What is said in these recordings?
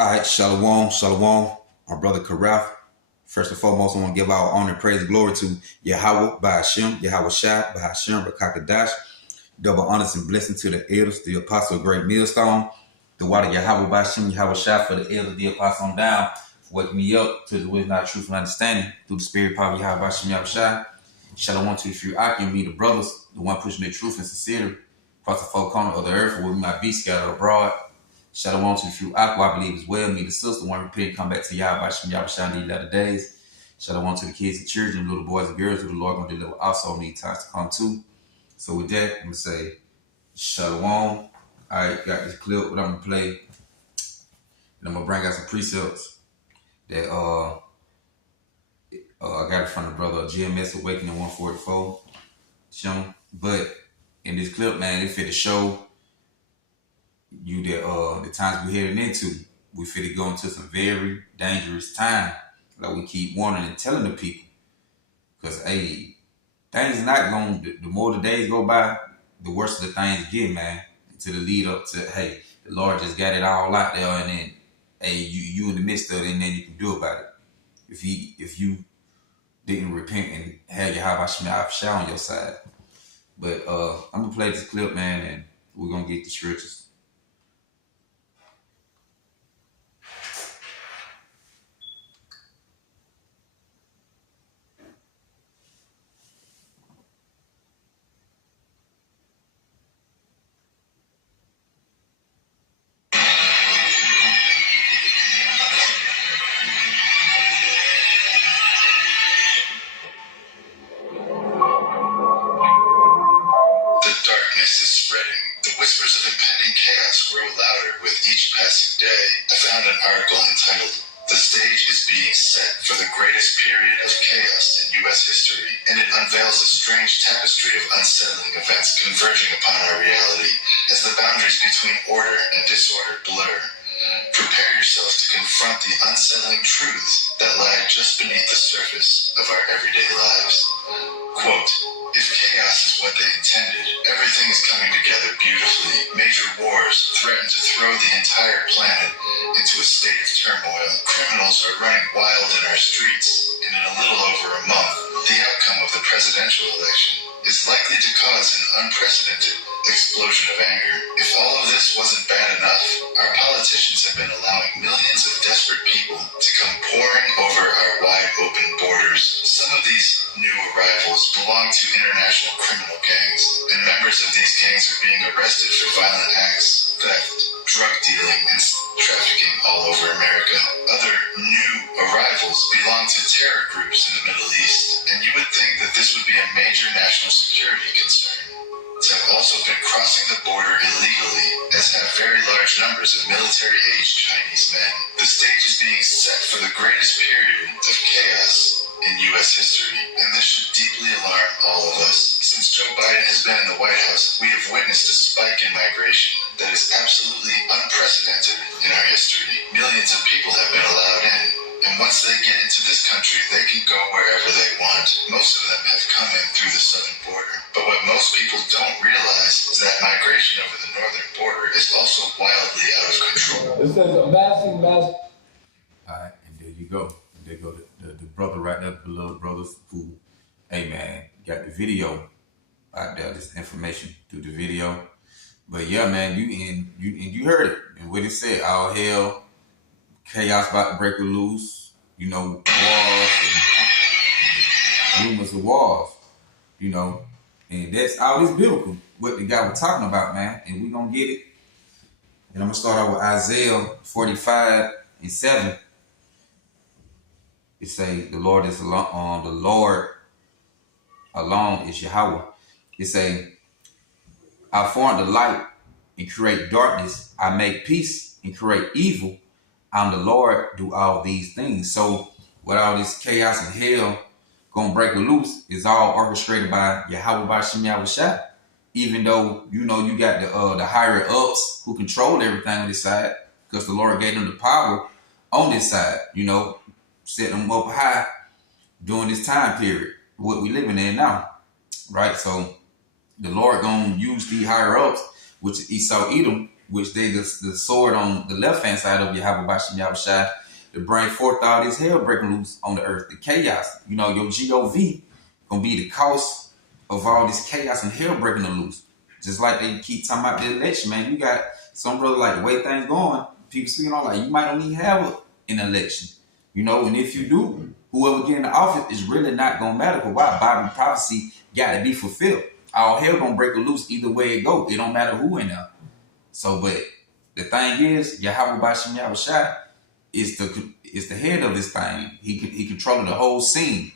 All right, shalom, shalom, my brother Karaf. First and foremost, I want to give our honor and praise and glory to Yahweh by Hashem, Yahweh Shai by Hashem, Rakakadash. Double honors and blessing to the elders, the apostle of Great Millstone, the water Yahweh by Hashem, Yahweh Shai for the elders, the apostle on down, for waking me up to the wisdom, truth, and understanding through the spirit power of Yahweh by Hashem, Yahweh Shai. Shalom to the few Akim, me, the brothers, the one pushing their truth and sincerity across the four corners of the earth, where we might be scattered abroad. Shalom to the few Aqua, I believe as well. Me, the sister, one repent, come back to Yahweh Hashem, Yahweh Shai in these latter days. Shalom to the kids and children, little boys and girls who the Lord going to deliver also need times to come too. So with that, I'm going to say Shalom. All right, got this clip, what I'm going to play. And I'm going to bring out some precepts that I got it from the brother GMS Awakening 144. But in this clip, man, it fit to show you that the times we're heading into, we fit to go into some very dangerous time. Like we keep warning and telling the people. Because, hey, things not going, the more the days go by, the worse the things get, man. To the lead up to, hey, the Lord just got it all out there, and then, hey, you in the midst of it, and then you can do about it. If you didn't repent and have your Yahweh on your side. But I'm going to play this clip, man, and we're going to get the scriptures. Tapestry of unsettling events converging upon our reality as the boundaries between order and disorder blur. Prepare yourself to confront the unsettling truths that lie just beneath the surface of our everyday lives. Quote, if chaos is what they intended, everything is coming together beautifully. Major wars threaten to throw the entire planet into a state of turmoil. Criminals are running wild in our streets, and in a little over a month, the outcome of the presidential election is likely to cause an unprecedented explosion of anger. If all of this wasn't bad enough, our politicians have been allowing millions of desperate people to come pouring over our wide open borders. Some of these new arrivals belong to international criminal gangs, and members of these gangs are being arrested for violent acts, theft, drug dealing, and trafficking all over America. Other new arrivals belong to terror groups in the Middle East, and you would think that this would be a major national security concern. Have also been crossing the border illegally, as have very large numbers of military-aged Chinese men. The stage is being set for the greatest period of chaos in U.S. history, and this should deeply alarm all of us. Since Joe Biden has been in the White House, we have witnessed a spike in migration that is absolutely unprecedented in our history. Millions of people have been allowed in, and once they get into this country, they can go wherever they want. Most of them have come in through the southern border. But what most people don't realize is that migration over the northern border is also wildly out of control. It says a massive. All right, and there you go. And there go the brother right there, the beloved brothers who, hey man, got the video out there, this information through the video. But yeah, man, you heard it. And what it said, all hell, chaos about to break loose, you know, wars and rumors of wars, you know, and that's all this biblical, what the guy was talking about, man, and we're going to get it. And I'm going to start out with Isaiah 45:7. It say, the Lord is alone, the Lord alone is Yahweh. It say, I form the light and create darkness. I make peace and create evil. I'm the Lord, do all these things. So with all this chaos and hell gonna break loose is all orchestrated by Yahweh by Hashem Yahweh Shai. Even though, you know, you got the higher ups who control everything on this side, because the Lord gave them the power on this side, you know, set them up high during this time period, what we living in now, right? So the Lord gonna use the higher ups, which is Esau Edom, which they the sword on the left hand side of Yahweh Bashim Yahushai, to bring forth all this hell breaking loose on the earth, the chaos. You know, your GOV gonna be the cost of all this chaos and hell breaking loose. Just like they keep talking about the election, man. You got some brother like the way things going, people speaking on like you might don't even have an election. You know, and if you do, whoever get in the office is really not gonna matter. But why? Bible prophecy got to be fulfilled. All hell gonna break loose either way it go. It don't matter who in there. So, but the thing is, Yahweh Bashim Yahushai is the head of this thing. He controlling the whole scene.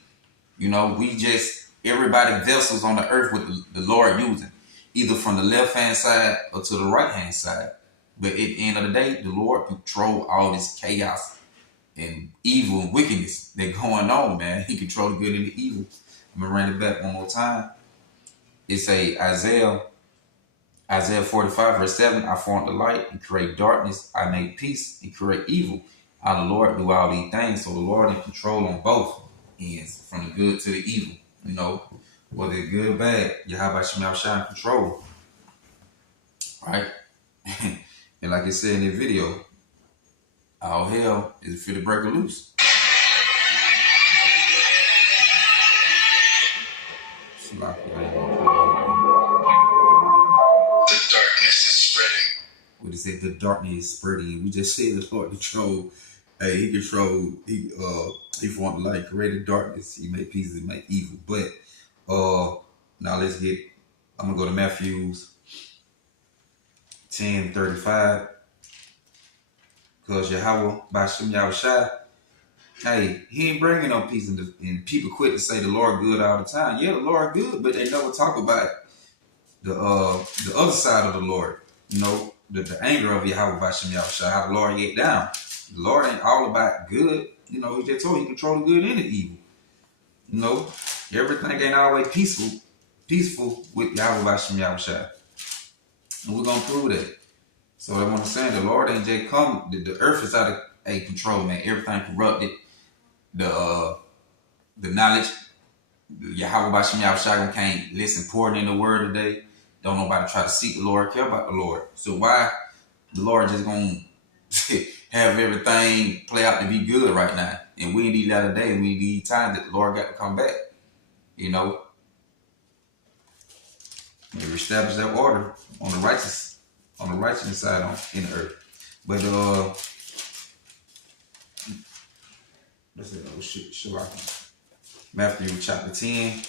You know, we just everybody vessels on the earth with the Lord using, either from the left hand side or to the right hand side. But at the end of the day, the Lord control all this chaos and evil and wickedness that going on, man. He control the good and the evil. I'm gonna run it back one more time. It's Isaiah 45 verse 7. I form the light and create darkness. I make peace and create evil. I, the Lord, do all these things. So the Lord in control on both ends, from the good to the evil. You know, whether it's good or bad, Yahweh Shemel Shine control. Right? And like I said in the video, all hell is fit to break loose. The darkness is spreading. What they say, the darkness is spreading. We just said the Lord control. Hey, he controlled. He formed the light, created darkness. He made peace and made evil. But now let's get. I'm gonna go to Matthew's 10:35. Because Yahweh Bashim Yahushai, hey, he ain't bringing no peace, and people quit to say the Lord good all the time. Yeah, the Lord good, but they never talk about the other side of the Lord. You know, the anger of Yahweh Bashim Yahushai, how the Lord get down. The Lord ain't all about good. You know, he just told he control the good and the evil. You know, everything ain't always peaceful with Yahweh Bashim Yahushai. And we're gonna prove that. So I want to say the Lord ain't just come. The earth is out of control, man. Everything corrupted. The knowledge. Yahweh Bashim Yahushai can't listen pouring in the word today. Don't nobody try to seek the Lord, care about the Lord. So why the Lord just gonna have everything play out to be good right now? And we need that day. We need time that the Lord got to come back. You know, maybe establish that order on the righteous side in the earth. But let's see, Matthew chapter 10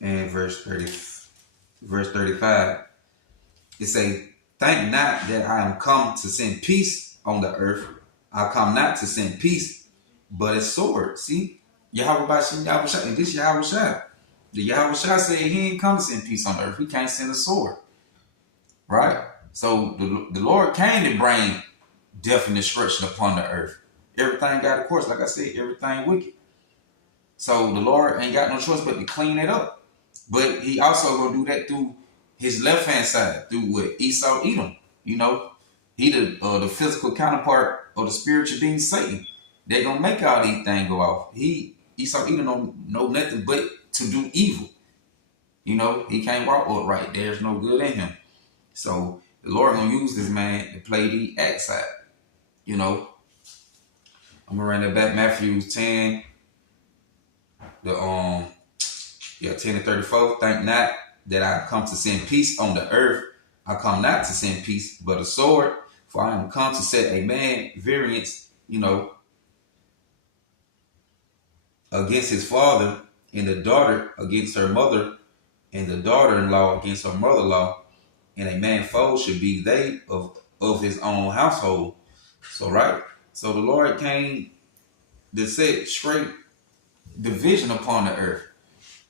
and verse 35. It say, "Think not that I am come to send peace on the earth. I come not to send peace, but a sword." See, Yahweh Bashim Yahushai, and this Yahweh Shai. The Yahweh Shai said he ain't come to send peace on the earth. He can't send a sword. Right? So the Lord came to bring death and destruction upon the earth. Everything got a course. Like I said, everything wicked. So the Lord ain't got no choice but to clean it up. But he also gonna do that through his left hand side, through what Esau Edom. You know, he the physical counterpart of the spiritual being Satan. They gonna make all these things go off. Esau Edom don't know nothing but to do evil. You know, he can't walk upright. There's no good in him. So the Lord gonna use this man to play the act side. You know, I'm gonna run that back. Matthew 10, 10 and 34. "Think not that I come to send peace on the earth. I come not to send peace, but a sword. For I am come to set a man variance, you know, against his father, and the daughter against her mother, and the daughter-in-law against her mother-in-law. And a man foe should be they of his own household." So right. So the Lord came to set straight division upon the earth.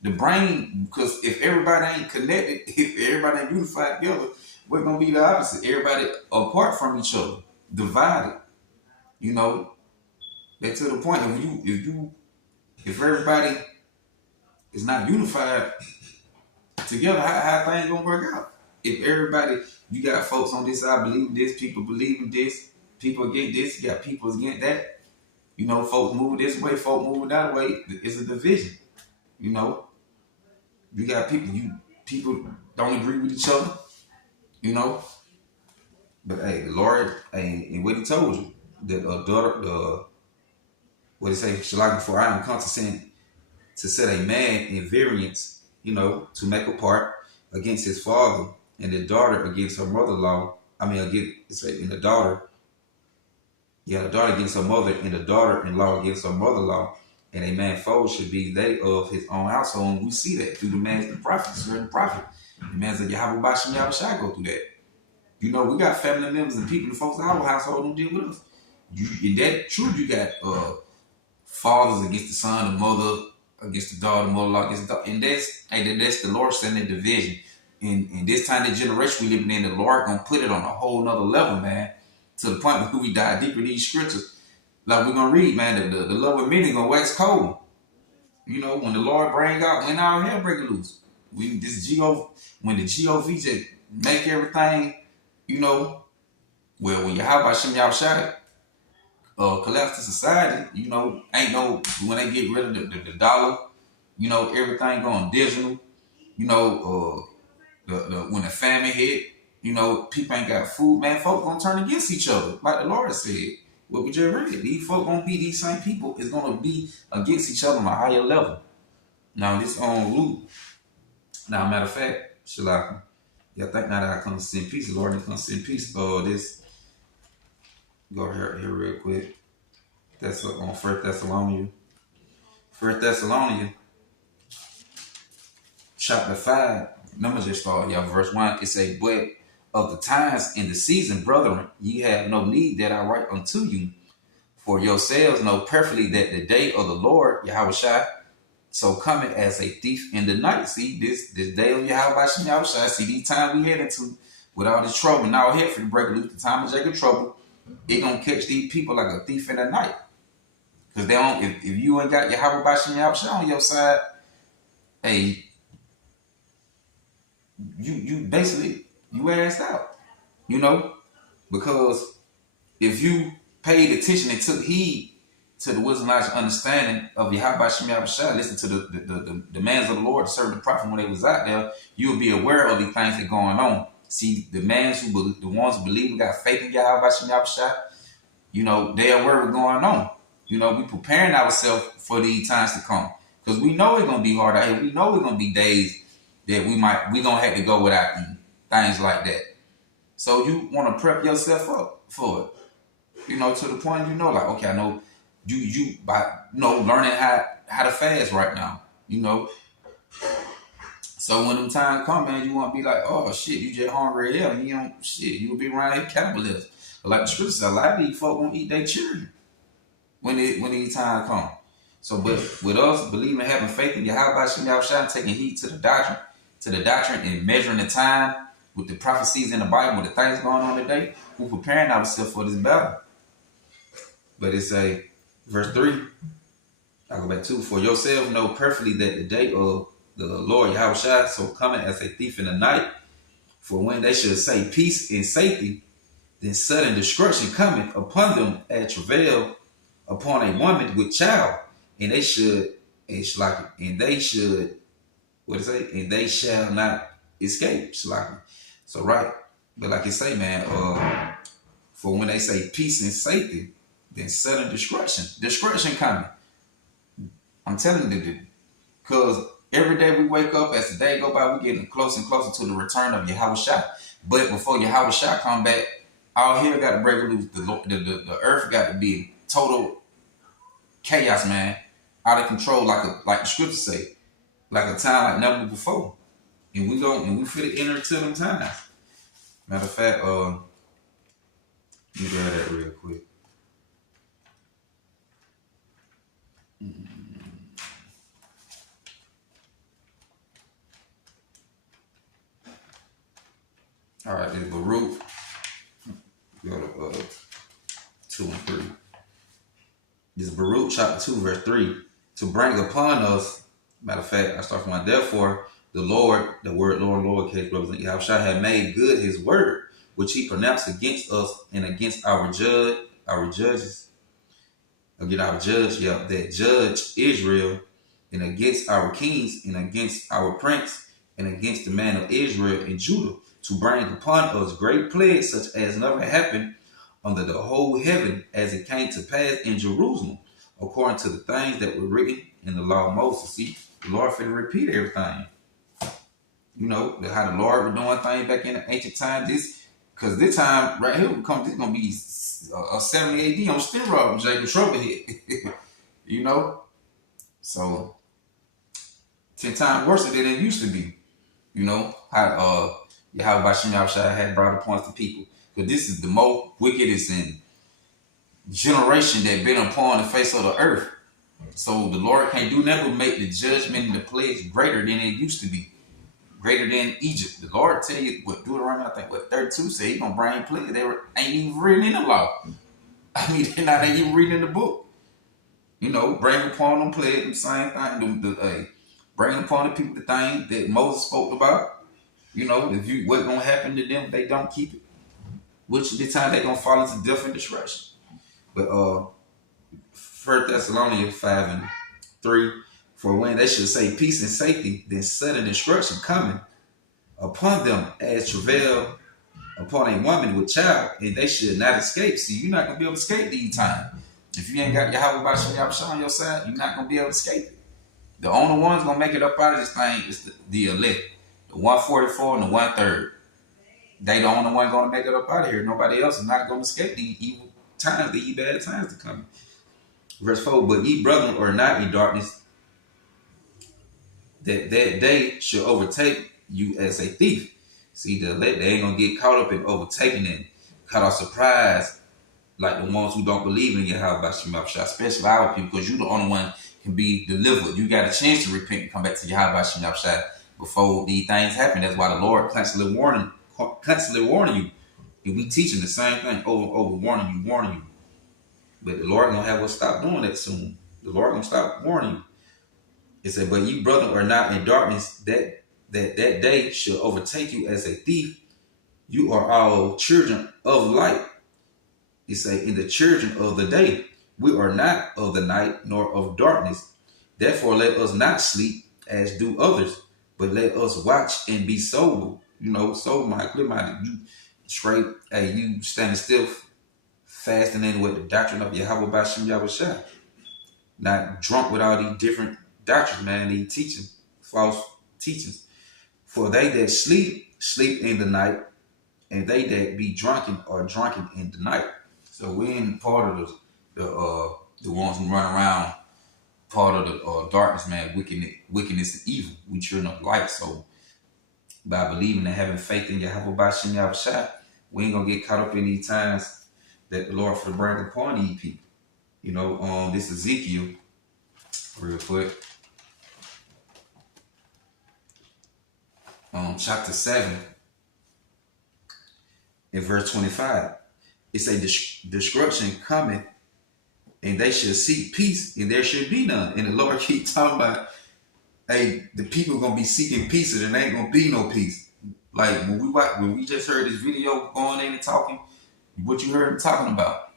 The brain, because if everybody ain't connected, if everybody ain't unified together, we're gonna be the opposite. Everybody apart from each other, divided. You know, that's to the point of if everybody is not unified together, how things gonna work out? If everybody, you got folks on this side believing this, people believing this, people against this, you got people against that. You know, folks move this way, folks move that way. It's a division. You know, you got people don't agree with each other. You know, but hey, the Lord, hey, and what He told you, that daughter, what He say, Shalom, for I am come to set a man in variance, you know, to make a part against his father, and the daughter against her mother-in-law. I mean, and the daughter, the daughter against her mother, and the daughter-in-law against her mother-in-law. And a man foe should be they of his own household. And we see that through the man's the prophet, certain prophet. The man's like Yahweh Bashim Yahushua go through that. You know, we got family members and people, the folks in our household don't deal with us. In that truth, you got fathers against the son, the mother against the daughter, mother-in-law against the daughter. And that's the Lord sending division. In this time, the generation we living in, the Lord gonna put it on a whole nother level, man. To the point where we dive deeper in these scriptures. Like we're gonna read, man, the love of many gonna wax cold. You know, when the Lord when our hell break loose. When the GOV make everything, you know, well, when Yahweh Shem Yahushua collapse the society, you know, when they get rid of the dollar, you know, everything going digital, you know, when the famine hit, you know, people ain't got food, man, folk gonna turn against each other, like the Lord said. What we just read, these folk gonna be, these same people is gonna be against each other on a higher level. Now this on Luke. Now, matter of fact, Shalaka, I think now that I come to send peace, the Lord is gonna send peace. This go here real quick. That's on First Thessalonians. Chapter 5. Numbers just start, verse 1. It say, but of the times and the season, brethren, ye have no need that I write unto you. For yourselves know perfectly that the day of the Lord, Yahushua, so coming as a thief in the night. See, this day of Yahushua, see, these times we head into with all this trouble. Now here for the break loose, the time of Jacob trouble, it gonna catch these people like a thief in the night. Because they don't, if you ain't got Yahushua on your side, hey, you basically you asked out, you know, because if you paid attention and took heed to the wisdom, knowledge, and understanding of Yahweh Shem Yahushua, listen to the demands of the Lord to serve the prophet when they was out there, you will be aware of these things that are going on. See, the ones who believe and got faith in Yahweh Shem Yahushua, you know, they are aware what's going on. You know, we preparing ourselves for these times to come. Because we know it's gonna be hard out here. We know it's gonna be days that we gonna have to go without eating. Things like that. So you wanna prep yourself up for it. You know, to the point, you know, like, okay, I know you by learning how to fast right now, you know. So when them times come, man, you want to be like, oh shit, you just hungry as hell, you don't shit, you will be around here cannibalism. But like the scripture says, a lot of these folk won't eat their children when these times come. So, but with us believing, having faith in Yahweh Shem Yahushua, taking heed to the doctrine, and measuring the time with the prophecies in the Bible, with the things going on today, we're preparing ourselves for this battle. But it's verse 3, I'll go back to, for yourselves know perfectly that the day of the Lord Yahushua so coming as a thief in the night. For when they should say peace and safety, then sudden destruction cometh upon them as travail upon a woman with child, and they should, and they shall not escape. So right, but like you say, man, for when they say peace and safety, then sudden destruction coming. I'm telling you, because every day we wake up, as the day go by, we're getting closer and closer to the return of Yahushua. But before Yahushua come back, all here got to break loose. The earth got to be total chaos, man, out of control, like the scriptures say, like a time like never before. And we fit enter into them times. Matter of fact, let me grab that real quick. All right, this is Baruch. Go to 2 and 3. This is Baruch chapter 2, verse 3. To bring upon us, matter of fact, I start from 1. Therefore, the word Lord, case brothers, Yahushua had made good his word, which he pronounced against us and against our judges, that judge Israel, and against our kings, and against our prince, and against the man of Israel and Judah, to bring upon us great plagues such as never happened under the whole heaven as it came to pass in Jerusalem, according to the things that were written in the law of Moses. See, the Lord finna repeat everything. You know, how the Lord was doing things back in the ancient times. Because this time right here, this gonna be 70 AD on steroids, Jacob Trouble here. You know? So 10 times worse than it used to be. You know, how Yahweh Bashem Yahushua had brought upon the people. Because this is the most wickedest and generation that been upon the face of the earth. So the Lord can't do nothing but make the judgment and the plagues greater than it used to be. Greater than Egypt. The Lord tell you what Deuteronomy, I think what 32 say, he gonna bring plagues. They ain't even written in the law. I mean, they're not even reading in the book. You know, bring upon them plagues, the same thing. Bring upon the people the thing that Moses spoke about. You know, what's gonna happen to them if they don't keep it. Which the time they gonna fall into death and destruction. But 1 Thessalonians 5:3, for when they should say peace and safety, then sudden destruction coming upon them as travail upon a woman with child, and they should not escape. See, you're not gonna be able to escape these times. If you ain't got Yahweh Bashem Yahushua on your side, you're not gonna be able to escape it. The only ones gonna make it up out of this thing is the elect, the 144 and the 1/3. They the only one gonna make it up out of here. Nobody else is not gonna escape the evil times, the bad times to come. Verse 4, but ye brethren are not in darkness, that day should overtake you as a thief. See, the elect, they ain't gonna get caught up in overtaking and caught off surprise like the ones who don't believe in Yahweh Bashem Yahushua, especially our people, because you the only one can be delivered. You got a chance to repent and come back to Yahweh Bashem Yahushua before these things happen. That's why the Lord constantly warning you. And we teaching the same thing over, warning you. But the Lord gonna have us stop doing that soon. The Lord gonna stop warning you. It said, but you brethren are not in darkness, that day shall overtake you as a thief. You are all children of light. It say, in the children of the day. We are not of the night nor of darkness. Therefore let us not sleep as do others, but let us watch and be sober. You know, sober minded, clear minded. You straight, you standing still, fasting in with the doctrine of Yahweh Bashem Yahushua. Not drunk with all these different doctrines, man. These teaching, false teachings. For they that sleep in the night, and they that be drunken are drunken in the night. So we ain't part of the ones who run around, part of the darkness, man, wickedness and evil. We children of light. So by believing and having faith in Yahweh Bashem Yahushua, we ain't gonna get caught up in these times that the Lord for bring upon these people. You know, this Ezekiel, real quick. Chapter 7, in verse 25. It say, destruction cometh, and they shall seek peace, and there should be none. And the Lord keep talking about, hey, the people gonna be seeking peace, and there ain't gonna be no peace. Like when we just heard this video going in and talking, what you heard him talking about,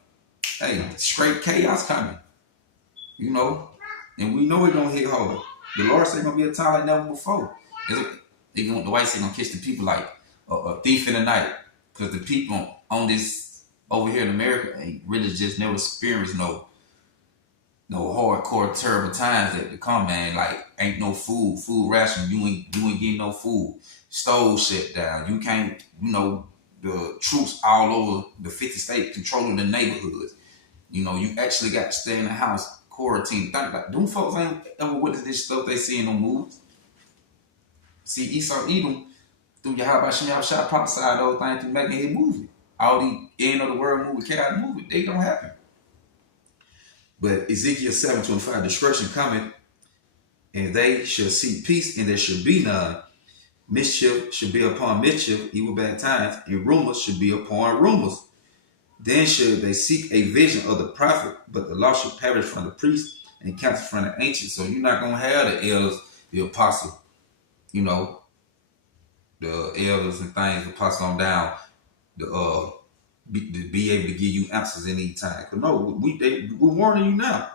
hey, straight chaos coming, you know, and we know it gonna hit hard. The Lord said gonna be a time like never before. The white say gonna catch the people like a thief in the night, because the people on this over here in America ain't really just never experienced no hardcore terrible times that come, man. Like ain't no food ration. You ain't getting no food. Stove shut down. You can't, you know, the troops all over the 50 states controlling the neighborhoods. You know, you actually got to stay in the house, quarantine. Think about them folks ain't ever witnessed this stuff they see in the movies. See, Esau Edom, through Yahweh Bashem Yahushua prophesied those things to making his movie. All the end of the world movie, chaos movie, they don't happen. But Ezekiel 7:25, destruction cometh, and they shall seek peace, and there shall be none. Mischief should be upon mischief, evil bad times, and rumors should be upon rumors. Then should they seek a vision of the prophet, but the law should perish from the priest and counsel from the ancients. So you're not gonna have the elders, the apostle, you know, the elders and things, the apostle on down, to be able to give you answers in any time. But no, we're warning you now.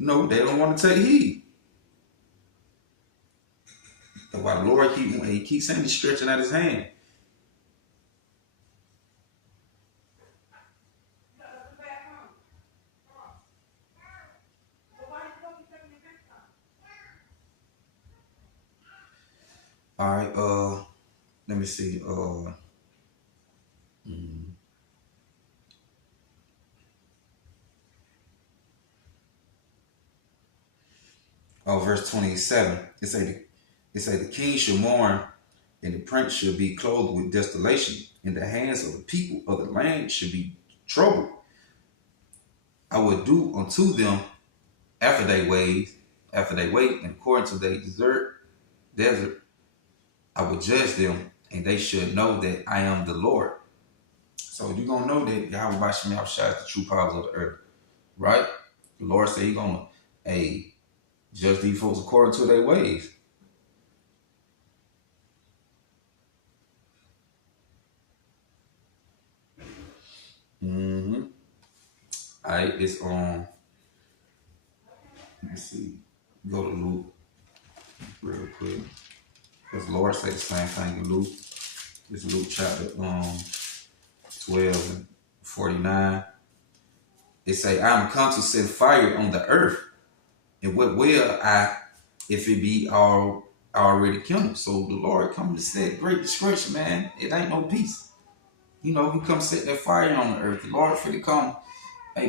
No, they don't want to take heed. That's why the Lord keeps saying he's stretching out his hand. All right, let me see. Verse 27. It say the king should mourn, and the prince should be clothed with desolation, and the hands of the people of the land should be troubled. I will do unto them after they wait, and according to their desert, I will judge them, and they should know that I am the Lord. So you're gonna know that Yahweh Bashim Yahushua is the true powers of the earth, right? The Lord said He's gonna judge these folks according to their ways. Mm-hmm. All right, it's on. Let's see. Go to Luke real quick. Because the Lord said the same thing in Luke. It's Luke chapter 12 and 49. It say, I am come to set fire on the earth, and what will I if it be already kindled? So the Lord come to set great destruction, man. It ain't no peace. You know, He come set that fire on the earth. The Lord finna come,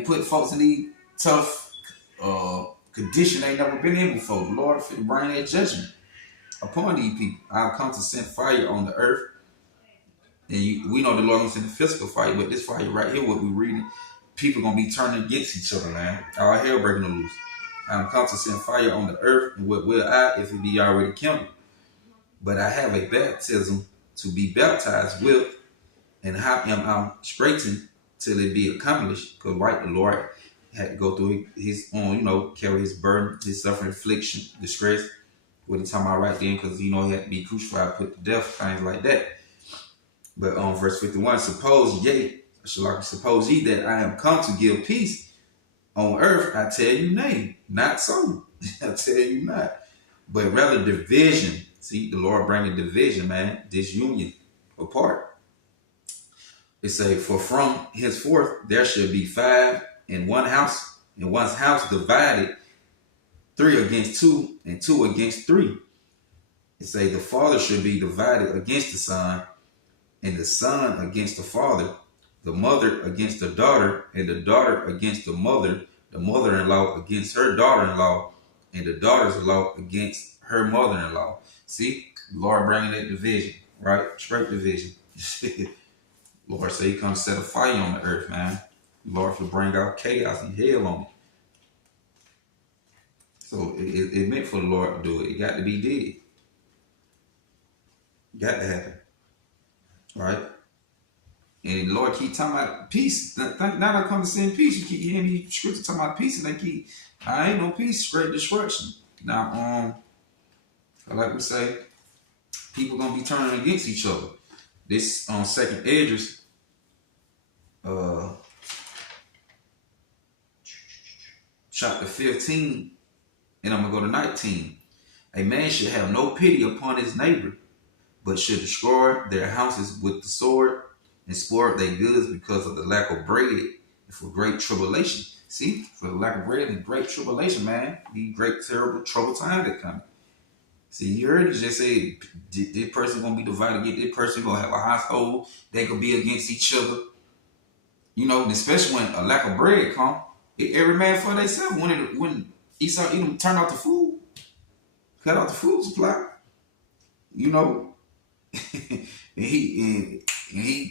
put folks in these tough condition they never been in before. The Lord finna bring that judgment upon these people. I'll come to send fire on the earth. And we know the Lord gonna send the physical fire, but this fire right here, what we reading, people gonna be turning against each other, man. All hell breaking loose. I'm come to send fire on the earth, and what will I if it be already kindled? But I have a baptism to be baptized with, and how am I straitened till it be accomplished? Because right, the Lord had to go through his own, carry his burden, his suffering, affliction, distress. What he talking about right then? Because he had to be crucified, put to death, things like that. But on verse 51, suppose ye that I am come to give peace on earth, I tell you nay, not so. I tell you not. But rather division. See, the Lord bringing division, man, disunion, apart. It say, for from henceforth there should be 5 in one house, and one's house divided, 3 against 2, and 2 against 3. It say the father should be divided against the son, and the son against the father, the mother against the daughter, and the daughter against the mother-in-law against her daughter-in-law, and the daughter-in-law against her mother-in-law. See, Lord bringing that division, right? Straight division. Lord say He comes set a fire on the earth, man. Lord will bring out chaos and hell on it. So it meant for the Lord to do it. It got to be did. Got to happen. Right? And the Lord keep talking about peace. Now I come to send peace. You keep hearing these scriptures talking about peace, and they keep, I ain't no peace, straight destruction. Now, like we say, people gonna be turning against each other. This on 2nd Esdras, chapter 15, and I'm gonna go to 19. A man should have no pity upon his neighbor, but should destroy their houses with the sword and spoil their goods because of the lack of bread and for great tribulation. See, for the lack of bread and great tribulation, man, these great, terrible, trouble times that coming. See, you heard it just say this person gonna be divided against this person, gonna have a household, they gonna be against each other. Especially when a lack of bread come, every man for themselves. When Esau turn off the food, cut off the food supply, and he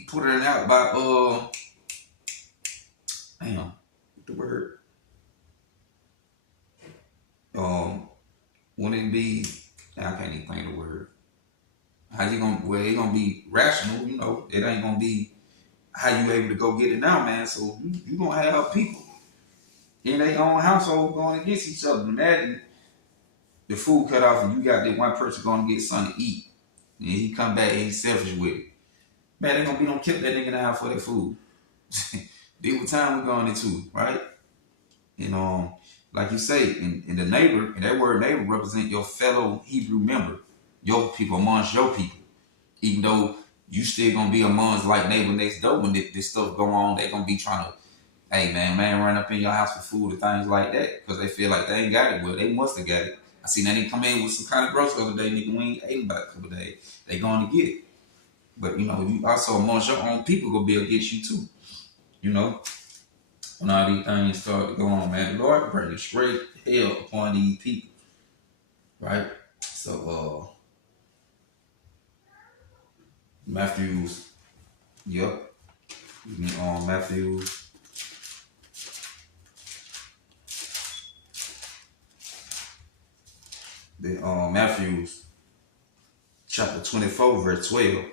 put it out by what's the word? Wouldn't it be? I can't even think of the word. How you gonna? Well, it gonna be rational. It ain't gonna be how you able to go get it now, man. So you gonna have people in their own household going against each other. Imagine the food cut off, and you got that one person going to get something to eat, and he come back and he's selfish with it. Man, they gonna be don't kill that nigga in the house for their food. This what time we going into, right? Like you say, in the neighbor, and that word neighbor represent your fellow Hebrew member, your people amongst your people. Even though you still gonna be amongst like neighbor next door when this stuff go on, they gonna be trying to, hey man run up in your house for food and things like that because they feel like they ain't got it. Well, they must have got it. I seen that nigga come in with some kind of groceries the other day, nigga. We ain't ate about a couple days. They going to get it. But you also amongst your own people gonna be against you too. When all these things start to go on, man, Lord bring a straight hell upon these people. Right? So Matthews, yep. Matthews. Matthews chapter 24, verse 12.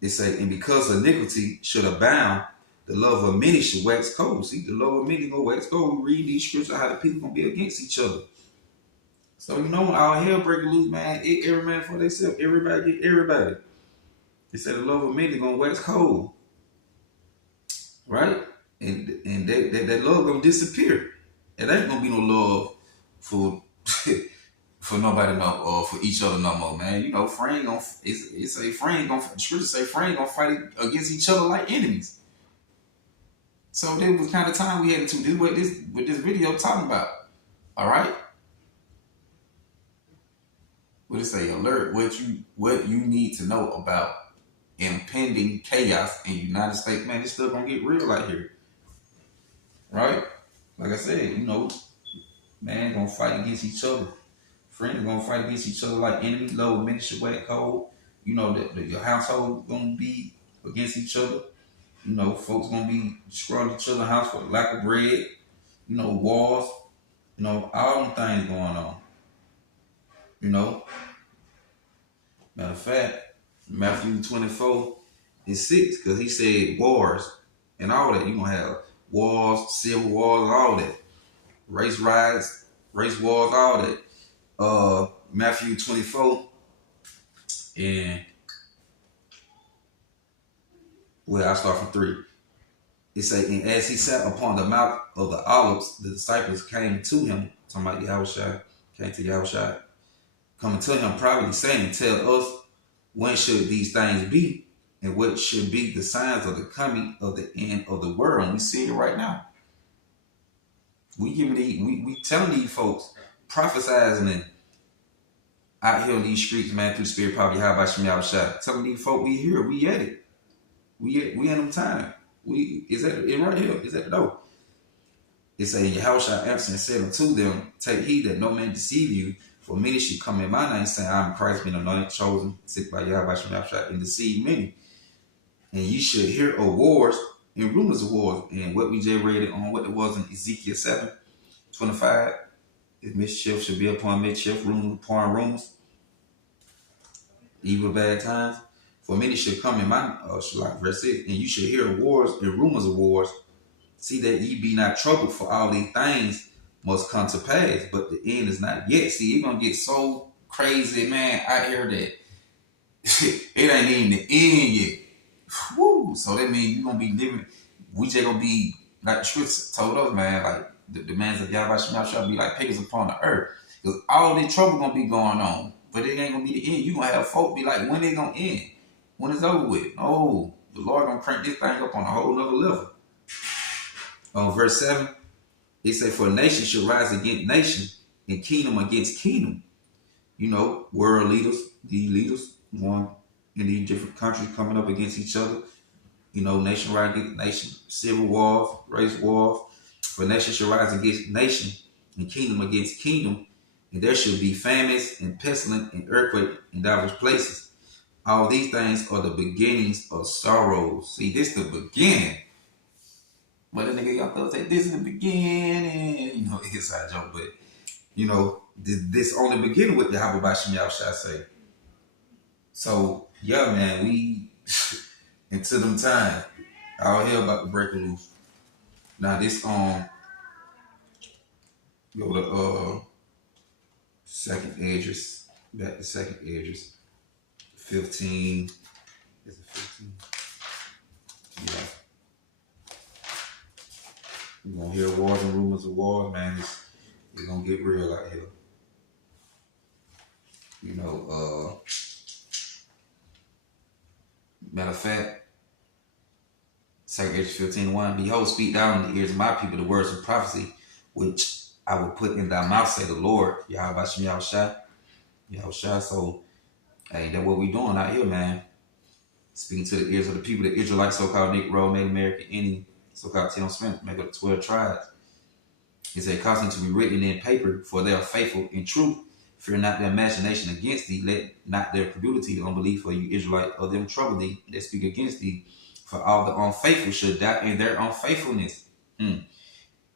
It say, and because iniquity should abound, the love of many should wax cold. See, the love of many gonna wax cold. We read these scriptures, how the people gonna be against each other. So when all hell breaking loose, man, every man for themselves. Everybody get everybody. It said the love of many gonna wax cold. Right? And that love gonna disappear. It ain't gonna be no love for for nobody for each other no more, man. Friend gonna the scripture say friend gonna fight against each other like enemies. So there was kind of time we had to do what this video talking about. All right. What it say? Alert what you need to know about impending chaos in the United States. Man, it's still gonna get real out here. Right? Like I said, man gonna fight against each other. Friends gonna fight against each other like enemies. Low ministry way cold. Your household gonna be against each other. Folks gonna be destroying each other's house for the lack of bread. Wars. All them things going on. Matter of fact, Matthew 24 is 6, because he said wars and all that. You're gonna have wars, civil wars, all that. Race riots, race wars, all that. Matthew 24 and I start from 3. It say, and as he sat upon the mount of the Olives, the disciples came to him, talking about Yahushua, coming to him privately, saying, tell us, when should these things be, and what should be the signs of the coming of the end of the world? And we see it right now. We telling these folks, prophesizing and out here on these streets, man, through the spirit, probably how about Shem Yahushua, telling these folks we here, we at it. We in them time. It right here. It's at the door. It say, Yahushua answered and said unto them, take heed that no man deceive you, for many should come in my name, saying, I am Christ, being anointed, chosen, sent by Yahushua, and deceive many. And you should hear of wars and rumors of wars. And what we just read on what it was in Ezekiel 7:25, if mischief should be upon mischief, rumors upon rumors, evil bad times. For many should come in my verse 6, and you should hear of wars and rumors of wars. See that ye be not troubled, for all these things must come to pass, but the end is not yet. See, it's gonna get so crazy, man, out here that it ain't even the end yet. Woo! So that means you're gonna be living. We just gonna be like the scripture told us, man. Like the demands of Yahweh shall be like pagans upon the earth, because all this trouble gonna be going on, but it ain't gonna be the end. You gonna have folk be like, when it gonna end? When it's over with? Oh, the Lord gonna crank this thing up on a whole nother level. On verse 7, it say, for nation shall rise against nation, and kingdom against kingdom. World leaders, these leaders, one in these different countries coming up against each other. Nation rise against nation, civil wars, race wars. For nation shall rise against nation, and kingdom against kingdom. And there shall be famines and pestilence and earthquake in diverse places. All these things are the beginnings of sorrows. See, this is the beginning. But the nigga y'all thought say this is the beginning. It's a joke, but this only beginning with the Yahweh Shem Yahushua say. So yeah, man, we into them times. All hell about to break loose. Now this go to second Esdras. Back to second Esdras. 15. Is it 15? Yeah. We're gonna hear wars and rumors of wars, man. It's gonna get real out here. You know, matter of fact, 2 Esdras 15:1, behold, speak down in the ears of my people the words of prophecy, which I will put in thy mouth, say the Lord, Yahweh Shem Yahushua. So, hey, that's what we doing out here, man. Speaking to the ears of the people, the Israelites, so-called Negro, Native American, any so-called Tim Smith, make up 12 tribes. It said, causing to be written in paper, for they are faithful in truth. Fear not their imagination against thee, let not their credulity, unbelief, for you Israelite, of them trouble thee, that speak against thee. For all the unfaithful should die in their unfaithfulness.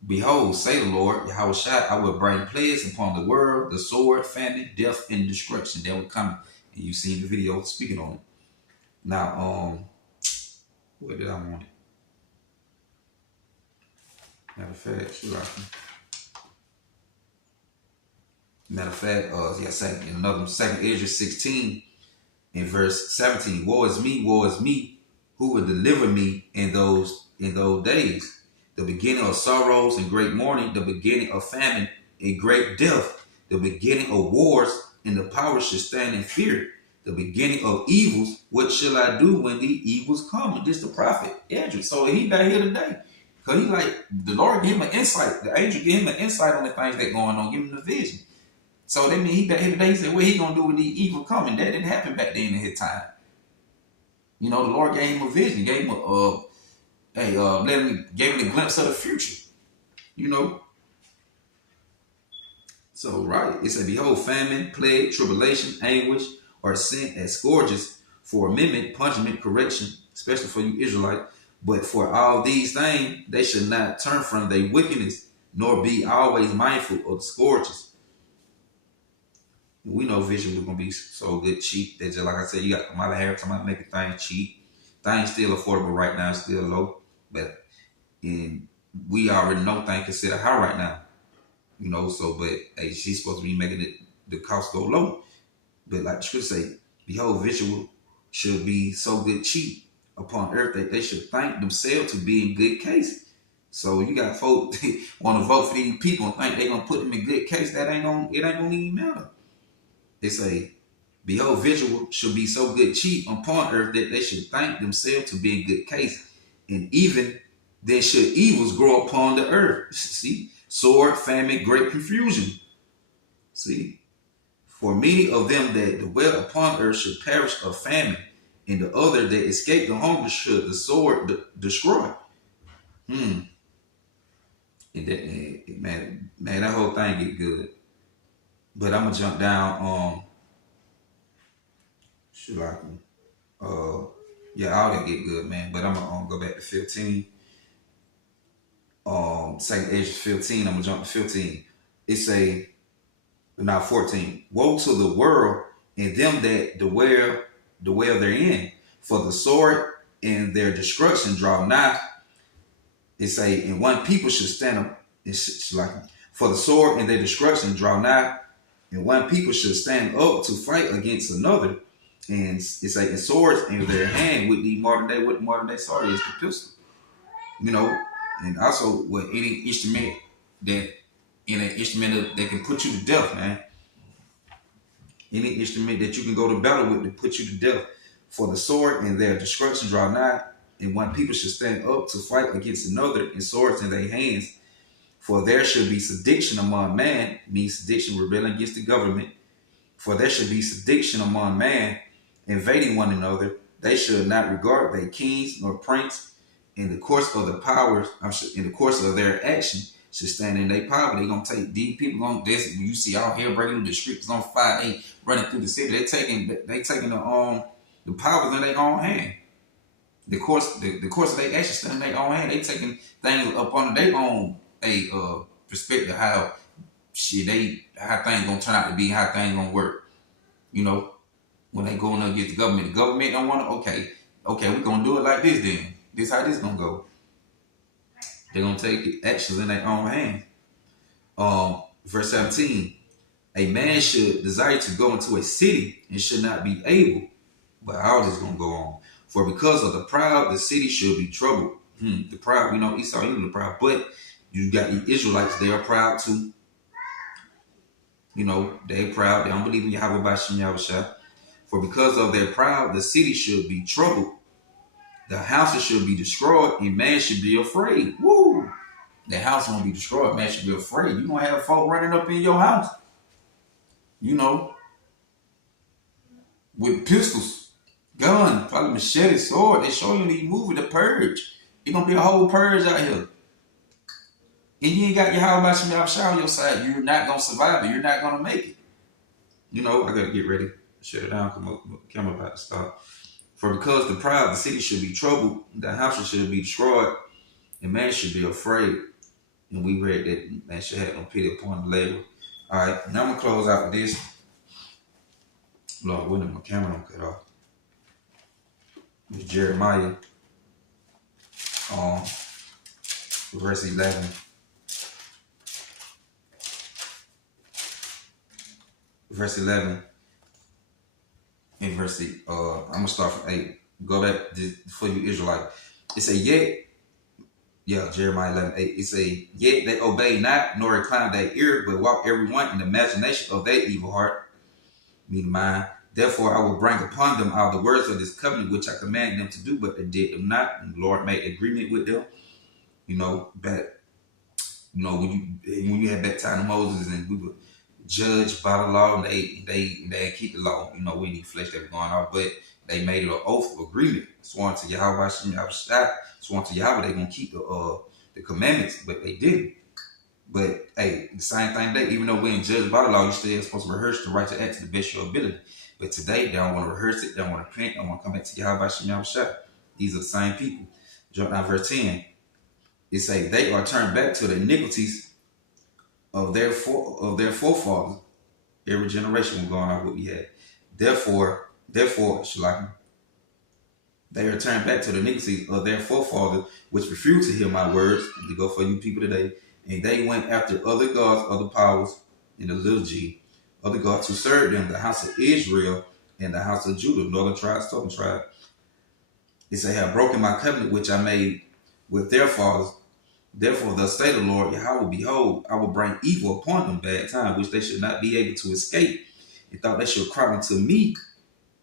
Behold, say the Lord, Yahushua, I will bring plagues upon the world, the sword, famine, death, and destruction that will come. And you seen the video speaking on it. Now, where did I want it? Matter of fact, in another 2 Esdras 16, in verse 17, woe is me, who will deliver me in those days? The beginning of sorrows and great mourning, the beginning of famine and great death, the beginning of wars, and the power should stand in fear. The beginning of evils, what shall I do when the evils come? And this the prophet Esdras. So he back here today. Because he like, the Lord gave him an insight. The angel gave him an insight on the things that going on, give him the vision. So that means he back here today. He said, what he gonna do when the evil coming? That didn't happen back then in his time. You know, the Lord gave him a vision, gave him gave him a glimpse of the future. You know. So right, it said, behold, famine, plague, tribulation, anguish, are sent as scourges for amendment, punishment, correction, especially for you Israelites. But for all these things, they should not turn from their wickedness, nor be always mindful of the scourges. We know vision was gonna be so good, cheap. That just like I said, you got Kamala Harris talking about making things cheap. Things still affordable right now, still low, but we already know things considered high right now. You know, so but hey, she's supposed to be making the cost go low. But like the scripture say, behold, visual should be so good cheap upon earth that they should thank themselves to be in good case. So you got folks want to vote for these people and think they're gonna put them in good case. It ain't gonna even matter. They say, behold, visual should be so good cheap upon earth that they should thank themselves to be in good case. And even then should evils grow upon the earth. See, sword, famine, great confusion. See, for many of them that dwell upon earth should perish of famine, and the other that escape the hunger should the sword destroy. And that, man, that whole thing get good. But I'm gonna jump down. All that get good, man. But I'm gonna go back to 15. 2 Esdras 15. I'm gonna jump to 15. It say, now 14. Woe to the world and them that dwell therein, for the sword and their destruction draw nigh. It say, and one people should stand up. It's like, for the sword and their destruction draw nigh, and one people should stand up to fight against another. And it's like, and swords in their hand with the modern day sword is the pistol. You know, and also with any instrument that can put you to death, man. Any instrument that you can go to battle with to put you to death. For the sword and their destruction draw nigh, and one people should stand up to fight against another, and swords in their hands. For there should be sedition among man, means sedition, rebelling against the government. For there should be sedition among man, invading one another. They should not regard their kings nor prince. In the course of the powers, in the course of their action, should stand in their power. They gonna take these people on this. You see all hell breaking the streets on fire. They running through the city. They taking the powers in their own hand. The course of their action stand in their own hand. They taking things up under their own perspective how things gonna turn out to be, how things gonna work. You know, when they going up against the government don't want to. Okay, we gonna do it like this then. This how this gonna go. They're gonna take actions in their own hands. Verse 17, a man should desire to go into a city and should not be able, but how this gonna go on? For because of the proud, the city should be troubled. The proud, we know Esau, he was the proud, but you got the Israelites, they are proud too. They proud. They don't believe in Yahweh Bashim Yahushua. For because of their pride, the city should be troubled. The houses should be destroyed, and man should be afraid. Woo! The house won't be destroyed. Man should be afraid. You're going to have folk running up in your house, with pistols, guns, probably machete, sword. They show you in these movies, the purge. It's going to be a whole purge out here. And you ain't got your Yahweh Bashim Yahushua on your side. You're not going to survive it. You're not going to make it. I got to get ready. Shut it down. Come up. Camera about to stop. For because the proud, the city should be troubled, the houses should be destroyed, and man should be afraid. And we read that man should have no pity upon the labor. All right, now I'm gonna close out with this. Lord willing, my camera don't cut off. It's Jeremiah, verse 11. Verse 11. In verse 8, I'm gonna start from 8. Go back for you Israelite. It say, Jeremiah 11:8. It say, yet they obey not, nor incline their ear, but walk everyone in the imagination of their evil heart, meaning mine. Therefore I will bring upon them all the words of this covenant which I commanded them to do, but they did them not. And the Lord made agreement with them. When you had back time to Moses, and we would judge by the law, and they keep the law. We need flesh that was going on, but they made it an oath of agreement, sworn to Yahweh, sworn to Yahweh they're gonna keep the commandments, but they didn't. But hey, the same thing even though we ain't judged by the law, you still supposed to rehearse the right to act to the best of your ability. But today they don't want to rehearse it, they don't want to repent, they don't want to come back to Yahweh. These are the same people. Jump down verse 10. It say they are turned back to the iniquities of their forefathers. Every generation was going on what we had. Therefore, Shalaki, they are turned back to the iniquities of their forefathers, which refused to hear my words. To go for you people today, and they went after other gods, other powers, in the little g, other gods who served them, the house of Israel and the house of Judah, northern tribe, southern tribe. It say, have broken my covenant which I made with their fathers. Therefore, thus say the Lord Yahweh, behold, I will bring evil upon them, bad time, which they should not be able to escape. And thought they should cry unto me,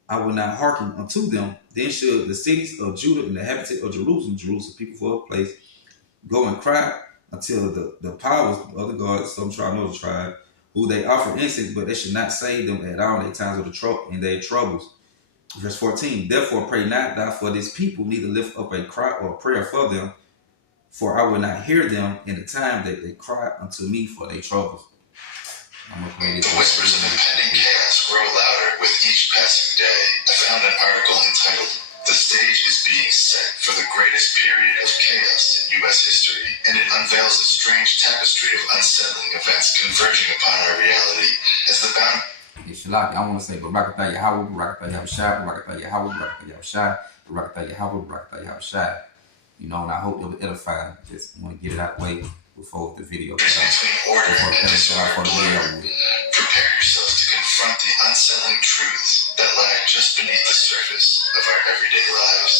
I will not hearken unto them. Then should the cities of Judah and the inhabitants of Jerusalem, people for a place, go and cry until the powers of other gods, some tribe, another tribe, who they offer incense, but they should not save them at all in their times of in their troubles. Verse 14, therefore pray not thou for this people, neither lift up a cry or a prayer for them, for I will not hear them in the time that they cry unto me for their troubles. The whispers of impending chaos grow louder with each passing day. I found an article entitled, "The Stage is Being Set for the Greatest Period of Chaos in U.S. History," and it unveils a strange tapestry of unsettling events converging upon our reality as the boundary. Shalaki, I want to say, Barakatah Yahweh, Barakatah Yahushua, Barakatah Yahweh, Barakatah Yahushua, Barakatah Yahweh, Barakatah Yahushua. And I hope it was edifying. Just want to get it out the way before the video. Between order and disorder blur. Prepare yourselves to confront the unsettling truths that lie just beneath the surface of our everyday lives.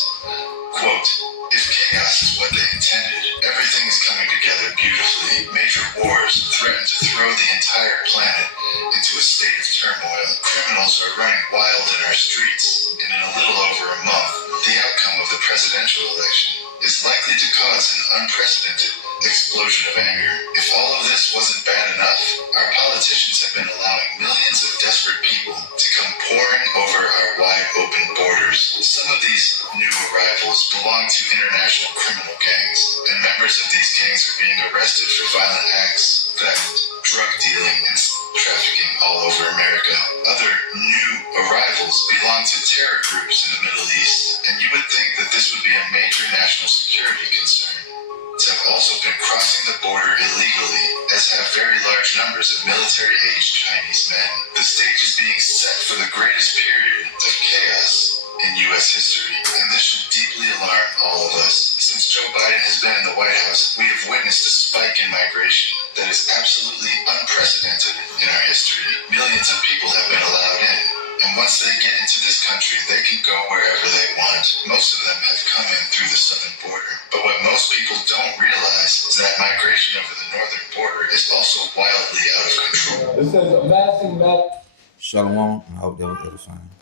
Quote, if chaos is what they intended, everything is coming together beautifully. Major wars threaten to throw the entire planet into a state of turmoil. Criminals are running wild in our streets, and in a little over a month, the outcome of the presidential election is likely to cause an unprecedented explosion of anger. If all of this wasn't bad enough, our politicians have been allowing millions of desperate people to come pouring over our wide open borders. Some of these new arrivals belong to international criminal gangs, and members of these gangs are being arrested for violent acts, theft, drug dealing, and trafficking all over America. Other new arrivals belong to terror groups in the Middle East, and you would think that this would be a major national security concern. Have also been crossing the border illegally, as have very large numbers of military-aged Chinese men. The stage is being set for the greatest period of chaos in U.S. history, and this should deeply alarm all of us. Since Joe Biden has been in the White House, we have witnessed a spike in migration that is absolutely unprecedented in our history. Millions of people have been allowed in, and once they get into this country, they can go wherever they want. Most of them have come in through the southern border. But what most people don't realize that migration over the northern border is also wildly out of control. It says amassing mass. Shalom. I hope that was edifying.